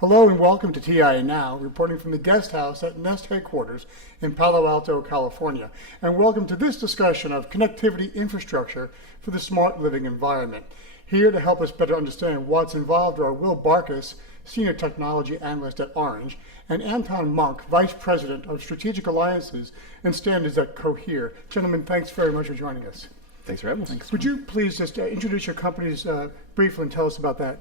Hello and welcome to TIA Now, reporting from the guest house at Nest headquarters in Palo Alto, California. And welcome to this discussion of connectivity infrastructure for the smart living environment. Here to help us better understand what's involved are Will Barkas, Senior Technology Analyst at Orange, and Anton Monk, Vice President of Strategic Alliances and Standards at Cohere. Gentlemen, thanks very much for joining us. Thanks for having us. Would you please just introduce your companies briefly and tell us about that,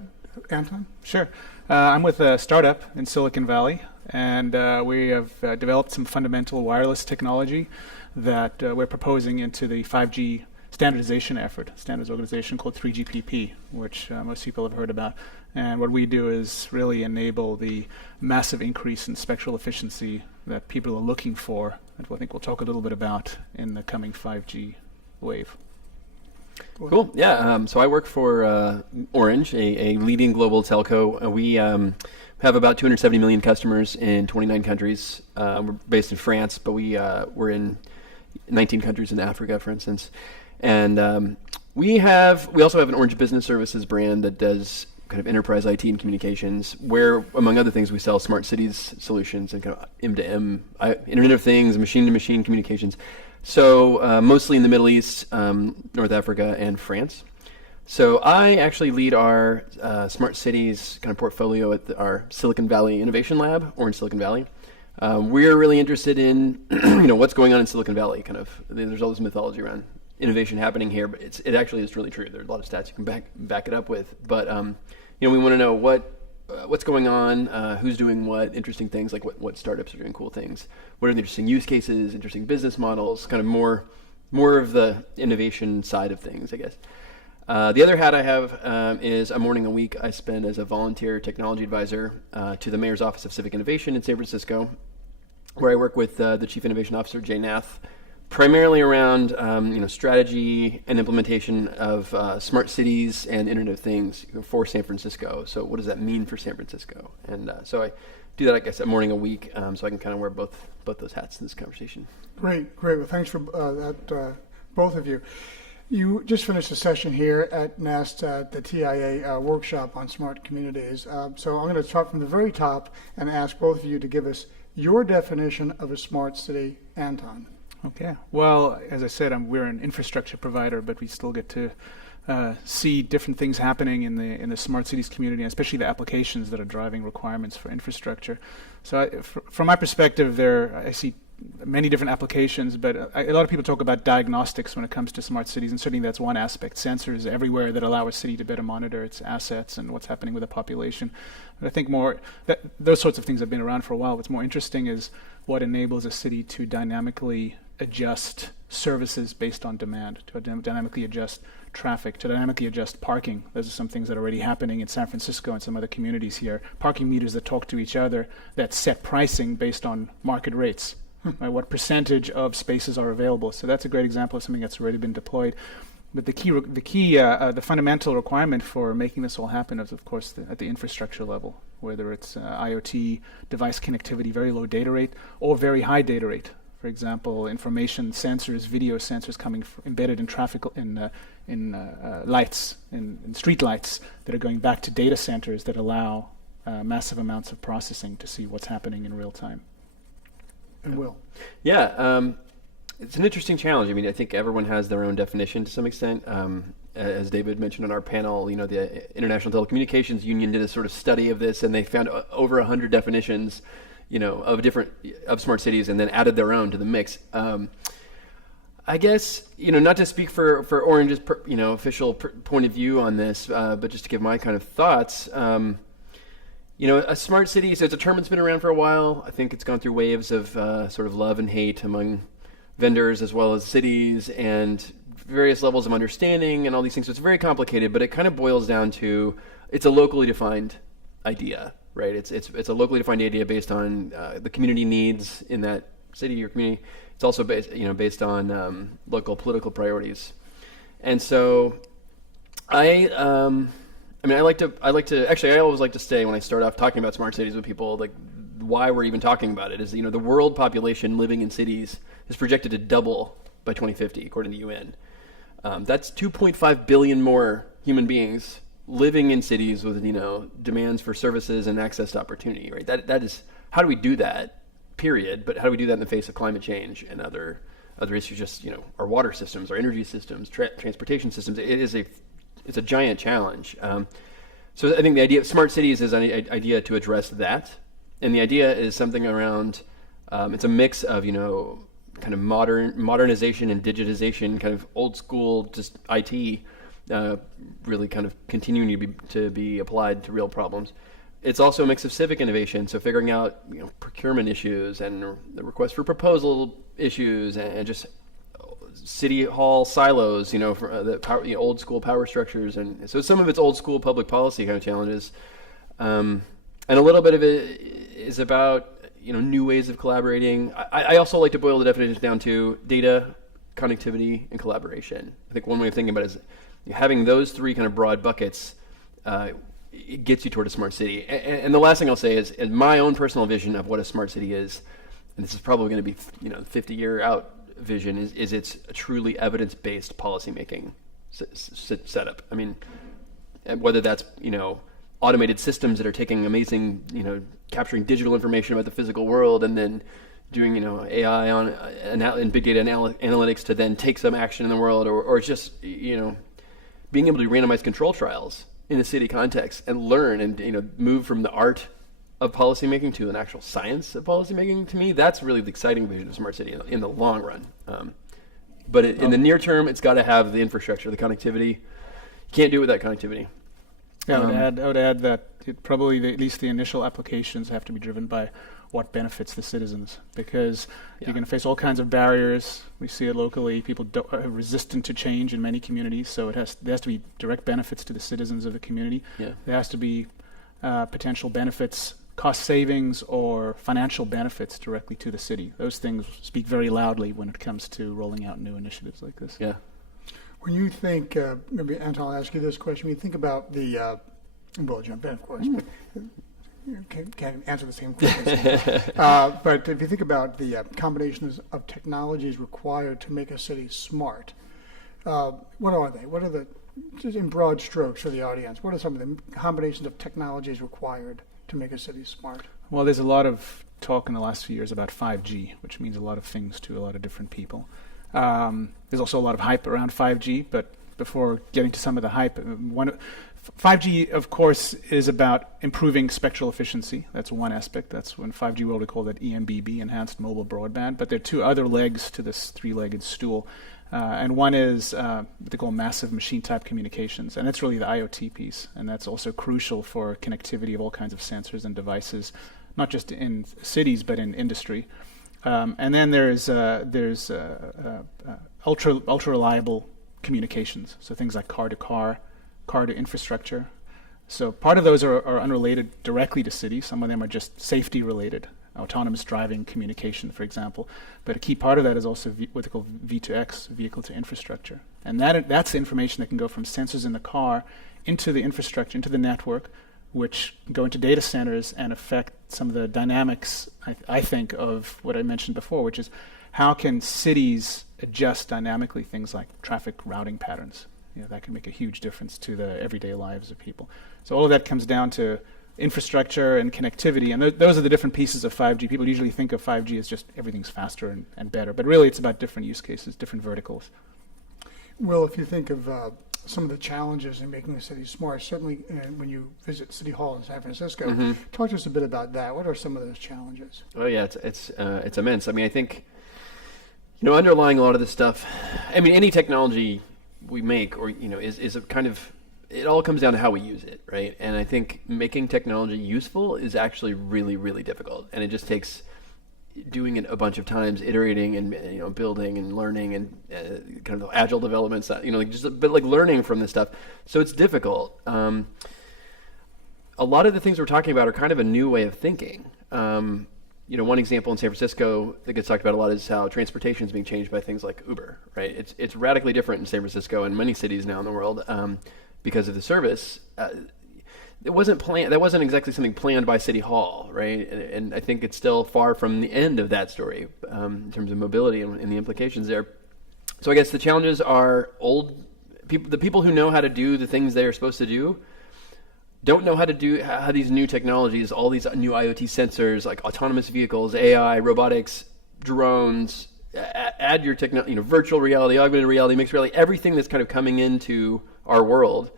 Anton? Sure. I'm with a startup in Silicon Valley, and we have developed some fundamental wireless technology that we're proposing into the 5G standardization effort, standards organization called 3GPP, which most people have heard about. And what we do is really enable the massive increase in spectral efficiency that people are looking for, and I think we'll talk a little bit about in the coming 5G wave. Cool. Yeah. So I work for Orange, a leading global telco. We have about 270 million customers in 29 countries. We're based in France, but we're in 19 countries in Africa, for instance. And we also have an Orange Business Services brand that does kind of enterprise IT and communications, where, among other things, we sell smart cities solutions and kind of M2M, Internet of Things, machine-to-machine communications. So mostly in the Middle East, North Africa, and France. So I actually lead our smart cities kind of portfolio at our Silicon Valley Innovation Lab, Orange Silicon Valley. We're really interested in what's going on in Silicon Valley. There's all this mythology around innovation happening here, but it actually is really true. There's a lot of stats you can back it up with. But we want to know what's going on, who's doing what, interesting things, like what startups are doing cool things, what are the interesting use cases, interesting business models, kind of more of the innovation side of things, I guess. The other hat I have is a morning a week I spend as a volunteer technology advisor to the Mayor's Office of Civic Innovation in San Francisco, where I work with the Chief Innovation Officer, Jay Nath, primarily around strategy and implementation of smart cities and Internet of Things for San Francisco. So what does that mean for San Francisco? And so I do that, I guess, a morning a week, so I can kind of wear both those hats in this conversation. Great. Well, thanks for that, both of you. You just finished a session here at Nest at the TIA workshop on smart communities. So I'm going to start from the very top and ask both of you to give us your definition of a smart city. Anton. Okay. Well, as I said, we're an infrastructure provider, but we still get to see different things happening in the smart cities community, especially the applications that are driving requirements for infrastructure. So from my perspective, I see many different applications, but a lot of people talk about diagnostics when it comes to smart cities, and certainly that's one aspect. Sensors everywhere that allow a city to better monitor its assets and what's happening with the population. But I think those sorts of things have been around for a while. What's more interesting is what enables a city to dynamically adjust services based on demand, to dynamically adjust traffic, to dynamically adjust parking. Those are some things that are already happening in San Francisco and some other communities here. Parking meters that talk to each other, that set pricing based on market rates. Right, what percentage of spaces are available? So that's a great example of something that's already been deployed. But the fundamental requirement for making this all happen is, of course, at the infrastructure level, whether it's IoT, device connectivity, very low data rate, or very high data rate. For example, information sensors, video sensors embedded in traffic, in lights, in street lights that are going back to data centers that allow massive amounts of processing to see what's happening in real time. And Will. Yeah, it's an interesting challenge. I mean, I think everyone has their own definition to some extent. As David mentioned on our panel, the International Telecommunications Union did a sort of study of this, and they found over 100 definitions, of smart cities, and then added their own to the mix. I guess, not to speak for Orange's, official point of view on this, but just to give my kind of thoughts. A smart city, so it's a term that's been around for a while. I think it's gone through waves of sort of love and hate among vendors as well as cities and various levels of understanding and all these things. So it's very complicated, but it kind of boils down to it's a locally defined idea, right? It's a locally defined idea based on the community needs in that city or community. It's also based on local political priorities, and so I always like to say when I start off talking about smart cities with people, like why we're even talking about it is, the world population living in cities is projected to double by 2050, according to the UN. That's 2.5 billion more human beings living in cities with, demands for services and access to opportunity, right? That is, how do we do that, period? But how do we do that in the face of climate change and other issues, just, our water systems, our energy systems, transportation systems? It's a giant challenge. So I think the idea of smart cities is an idea to address that. And the idea is something around, it's a mix of, kind of modernization and digitization, kind of old school, just IT, really kind of continuing to be applied to real problems. It's also a mix of civic innovation, so figuring out procurement issues and the request for proposal issues and just city hall silos, for the power, old school power structures, and so some of it's old school public policy kind of challenges, and a little bit of it is about new ways of collaborating. I also like to boil the definitions down to data, connectivity, and collaboration. I think one way of thinking about it is having those three kind of broad buckets. It gets you toward a smart city. And the last thing I'll say is my own personal vision of what a smart city is, and this is probably going to be 50-year out vision, is it's a truly evidence-based policymaking setup. I mean, whether that's automated systems that are taking amazing, capturing digital information about the physical world and then doing, AI and big data analytics to then take some action in the world, or it's just, being able to randomize control trials in a city context and learn and, move from the art of policymaking to an actual science of policymaking. To me, that's really the exciting vision of smart city in the long run. But in the near term, it's got to have the infrastructure, the connectivity. You can't do it without connectivity. Yeah, I would add that at least the initial applications have to be driven by what benefits the citizens, because you're going to face all kinds of barriers. We see it locally. People are resistant to change in many communities, so there has to be direct benefits to the citizens of the community. Yeah. There has to be potential benefits, cost savings, or financial benefits directly to the city. Those things speak very loudly when it comes to rolling out new initiatives like this. Yeah. When you think, maybe Anton, I'll ask you this question. When you think about the, and we'll jump in, of course, but you can't answer the same question. But if you think about the combinations of technologies required to make a city smart, what are they? What are the, just in broad strokes for the audience, what are some of the combinations of technologies required to make a city smart? Well, there's a lot of talk in the last few years about 5G, which means a lot of things to a lot of different people. There's also a lot of hype around 5G, but before getting to some of the hype, 5G, of course, is about improving spectral efficiency. That's one aspect. That's when 5G world we call that EMBB, Enhanced Mobile Broadband. But there are two other legs to this three-legged stool. And one is what they call massive machine-type communications, and that's really the IoT piece. And that's also crucial for connectivity of all kinds of sensors and devices, not just in cities, but in industry. And then there's ultra reliable communications, so things like car-to-car, car-to-infrastructure. So part of those are unrelated directly to cities. Some of them are just safety-related, autonomous driving communication, for example. But a key part of that is also what they call V2X, vehicle-to-infrastructure. And that's the information that can go from sensors in the car into the infrastructure, into the network, which go into data centers and affect some of the dynamics, I think, of what I mentioned before, which is how can cities adjust dynamically things like traffic routing patterns. That can make a huge difference to the everyday lives of people. So all of that comes down to infrastructure and connectivity, and those are the different pieces of 5G. People usually think of 5G as just everything's faster and better, but really it's about different use cases, different verticals. Well, if you think of some of the challenges in making a city smart, certainly when you visit City Hall in San Francisco, talk to us a bit about that. What are some of those challenges? Oh yeah, it's immense. I mean, I think, underlying a lot of this stuff, I mean, any technology we make or is a kind of, it all comes down to how we use it, right? And I think making technology useful is actually really, really difficult, and it just takes doing it a bunch of times, iterating and building and learning and kind of agile developments, just a bit like learning from this stuff. So it's difficult. A lot of the things we're talking about are kind of a new way of thinking. One example in San Francisco that gets talked about a lot is how transportation is being changed by things like Uber, right? It's radically different in San Francisco and many cities now in the world because of the service. It wasn't planned. That wasn't exactly something planned by City Hall, right? And I think it's still far from the end of that story in terms of mobility and the implications there. So I guess the challenges are the people who know how to do the things they are supposed to do don't know how to do how these new technologies, all these new IoT sensors, like autonomous vehicles, AI, robotics, drones, add your virtual reality, augmented reality, mixed reality, everything that's kind of coming into our world.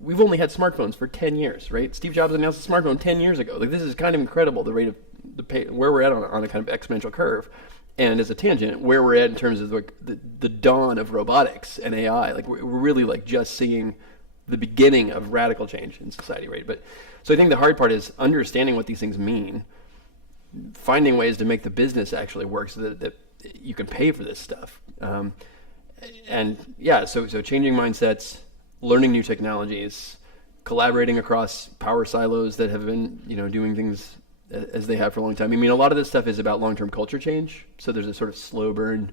We've only had smartphones for 10 years, right? Steve Jobs announced a smartphone 10 years ago. Like, this is kind of incredible, the rate of where we're at on a kind of exponential curve. And as a tangent, where we're at in terms of like the dawn of robotics and AI, like we're really like just seeing the beginning of radical change in society, right? But so I think the hard part is understanding what these things mean, finding ways to make the business actually work so that you can pay for this stuff. And yeah, so changing mindsets, learning new technologies, collaborating across power silos that have been, doing things as they have for a long time. I mean, a lot of this stuff is about long-term culture change. So there's a sort of slow burn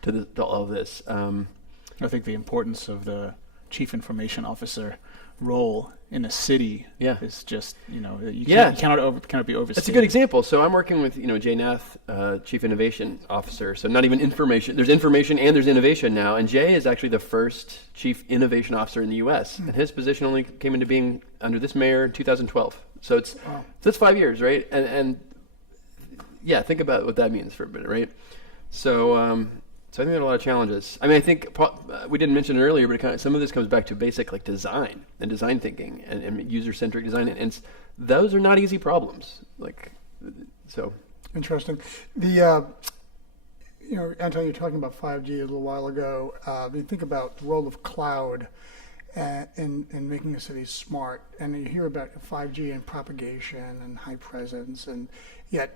to all of this. I think the importance of the chief information officer role in a city is just, you cannot be overstated. That's a good example. So I'm working with, Jay Nath, Chief Innovation Officer. So not even information. There's information and there's innovation now. And Jay is actually the first Chief Innovation Officer in the U.S. And his position only came into being under this mayor in 2012. So that's 5 years, right? And yeah, think about what that means for a minute, right? So I think there are a lot of challenges. I mean, I think we didn't mention it earlier, but some of this comes back to basic like design and design thinking and user-centric design, and those are not easy problems. Interesting. Anton, you're talking about 5G a little while ago. You think about the role of cloud in making the cities smart, and you hear about 5G and propagation and high presence, and yet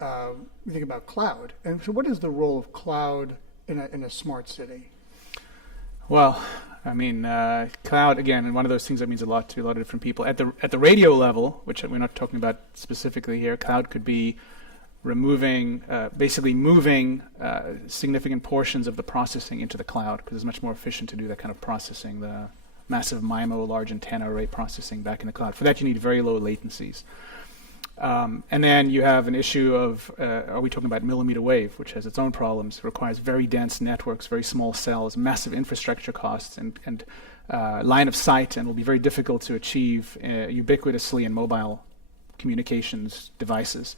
you think about cloud. And so, what is the role of cloud in a smart city? Well, I mean, cloud, again, and one of those things that means a lot to a lot of different people. At the radio level, which we're not talking about specifically here, cloud could be basically moving significant portions of the processing into the cloud, because it's much more efficient to do that kind of processing, the massive MIMO, large antenna array processing back in the cloud. For that, you need very low latencies. And then you have an issue of, are we talking about millimeter wave, which has its own problems. It requires very dense networks, very small cells, massive infrastructure costs, and line of sight, and will be very difficult to achieve ubiquitously in mobile communications devices.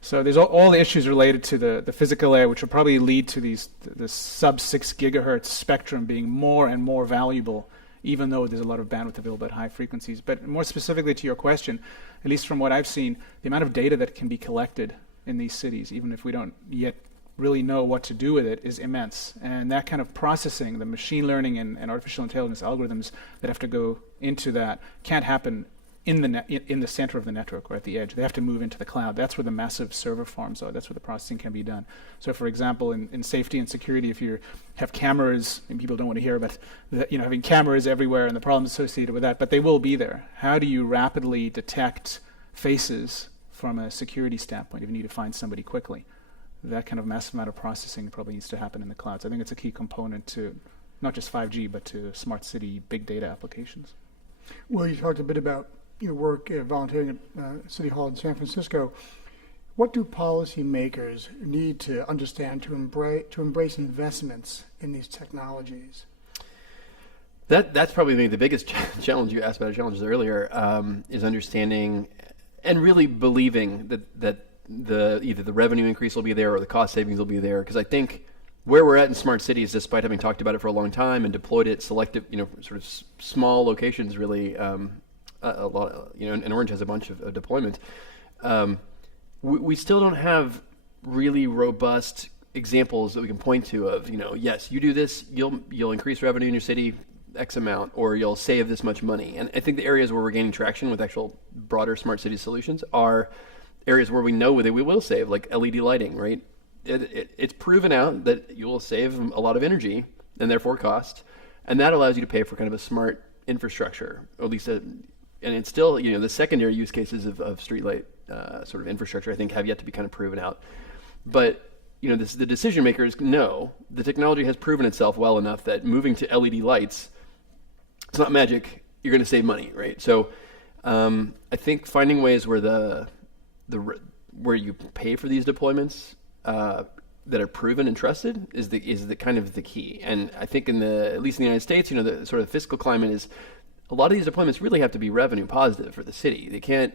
So there's all the issues related to the physical layer, which will probably lead to the sub 6 gigahertz spectrum being more and more valuable, even though there's a lot of bandwidth available at high frequencies. But more specifically to your question, at least from what I've seen, the amount of data that can be collected in these cities, even if we don't yet really know what to do with it, is immense. And that kind of processing, the machine learning and artificial intelligence algorithms that have to go into that, can't happen in the center of the network or at the edge. They have to move into the cloud. That's where the massive server farms are. That's where the processing can be done. So, for example, in safety and security, if you have cameras, and people don't want to hear about having cameras everywhere and the problems associated with that, but they will be there. How do you rapidly detect faces from a security standpoint if you need to find somebody quickly? That kind of massive amount of processing probably needs to happen in the cloud. So I think it's a key component to not just 5G, but to smart city big data applications. Well, you talked a bit about your work volunteering at City Hall in San Francisco. What do policymakers need to understand to embrace investments in these technologies? That's probably the biggest challenge. You asked about challenges earlier, is understanding and really believing that either the revenue increase will be there or the cost savings will be there. Because I think where we're at in smart cities, despite having talked about it for a long time and deployed it selective, sort of small locations, really. A lot, and Orange has a bunch of deployments. We still don't have really robust examples that we can point to of, yes, you do this, you'll increase revenue in your city X amount, or you'll save this much money. And I think the areas where we're gaining traction with actual broader smart city solutions are areas where we know that we will save, like LED lighting, right? It's proven out that you will save a lot of energy and therefore cost, and that allows you to pay for kind of a smart infrastructure, or at least and it's still, the secondary use cases of streetlight sort of infrastructure, I think, have yet to be kind of proven out. But, the decision makers know the technology has proven itself well enough that moving to LED lights, it's not magic. You're going to save money, right? So I think finding ways where where you pay for these deployments that are proven and trusted is the kind of the key. And I think at least in the United States, the sort of fiscal climate is a lot of these deployments really have to be revenue positive for the city. They can't,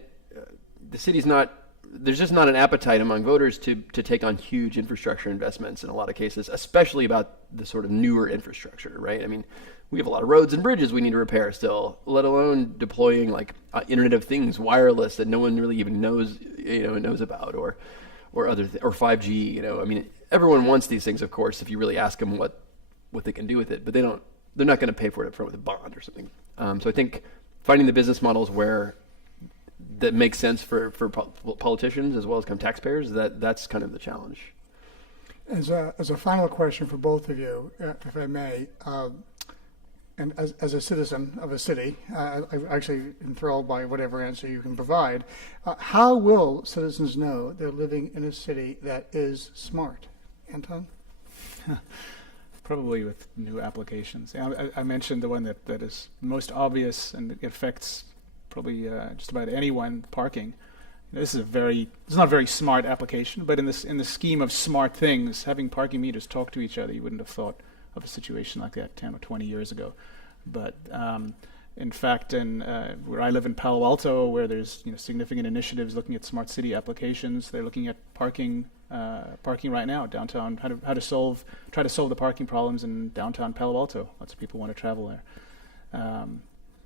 the city's not, there's just not an appetite among voters to take on huge infrastructure investments in a lot of cases, especially about the sort of newer infrastructure, right? I mean, we have a lot of roads and bridges we need to repair still, let alone deploying like Internet of Things, wireless that no one really even knows, knows about, or other or 5G. I mean, everyone wants these things, of course, if you really ask them what they can do with it, but they're not going to pay for it up front with a bond or something. So I think finding the business models that makes sense for politicians as well as kind of taxpayers, that's kind of the challenge. As a final question for both of you, if I may, and as a citizen of a city, I'm actually enthralled by whatever answer you can provide. How will citizens know they're living in a city that is smart? Anton? Probably with new applications. I mentioned the one that is most obvious and it affects probably just about anyone, parking. This is not a very smart application, but in the scheme of smart things, having parking meters talk to each other, you wouldn't have thought of a situation like that 10 or 20 years ago. But in fact, where I live in Palo Alto, where there's significant initiatives looking at smart city applications, they're looking at parking right now downtown. How to try to solve the parking problems in downtown Palo Alto. Lots of people want to travel there.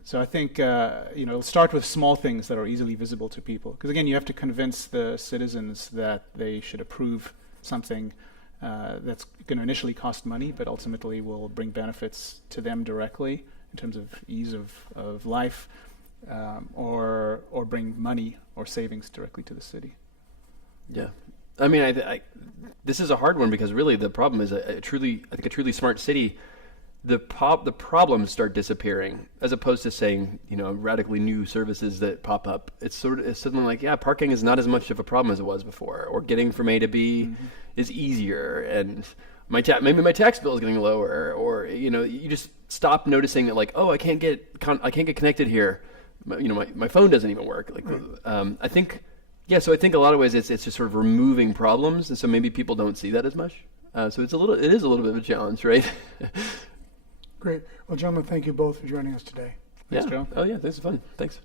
So I think it'll start with small things that are easily visible to people. Because again, you have to convince the citizens that they should approve something that's going to initially cost money, but ultimately will bring benefits to them directly in terms of ease of life, or bring money or savings directly to the city. Yeah. I mean, this is a hard one because really the problem is a truly smart city. The problems start disappearing as opposed to saying, radically new services that pop up. It's something like, parking is not as much of a problem as it was before, or getting from A to B is easier, and maybe my tax bill is getting lower, or you just stop noticing that like, oh, I can't get connected here. My phone doesn't even work. Like, right. I think a lot of ways it's just sort of removing problems, and so maybe people don't see that as much. So it is a little bit of a challenge, right? Great. Well, gentlemen, thank you both for joining us today. Thanks, Joe. Oh, yeah. This is fun. Thanks.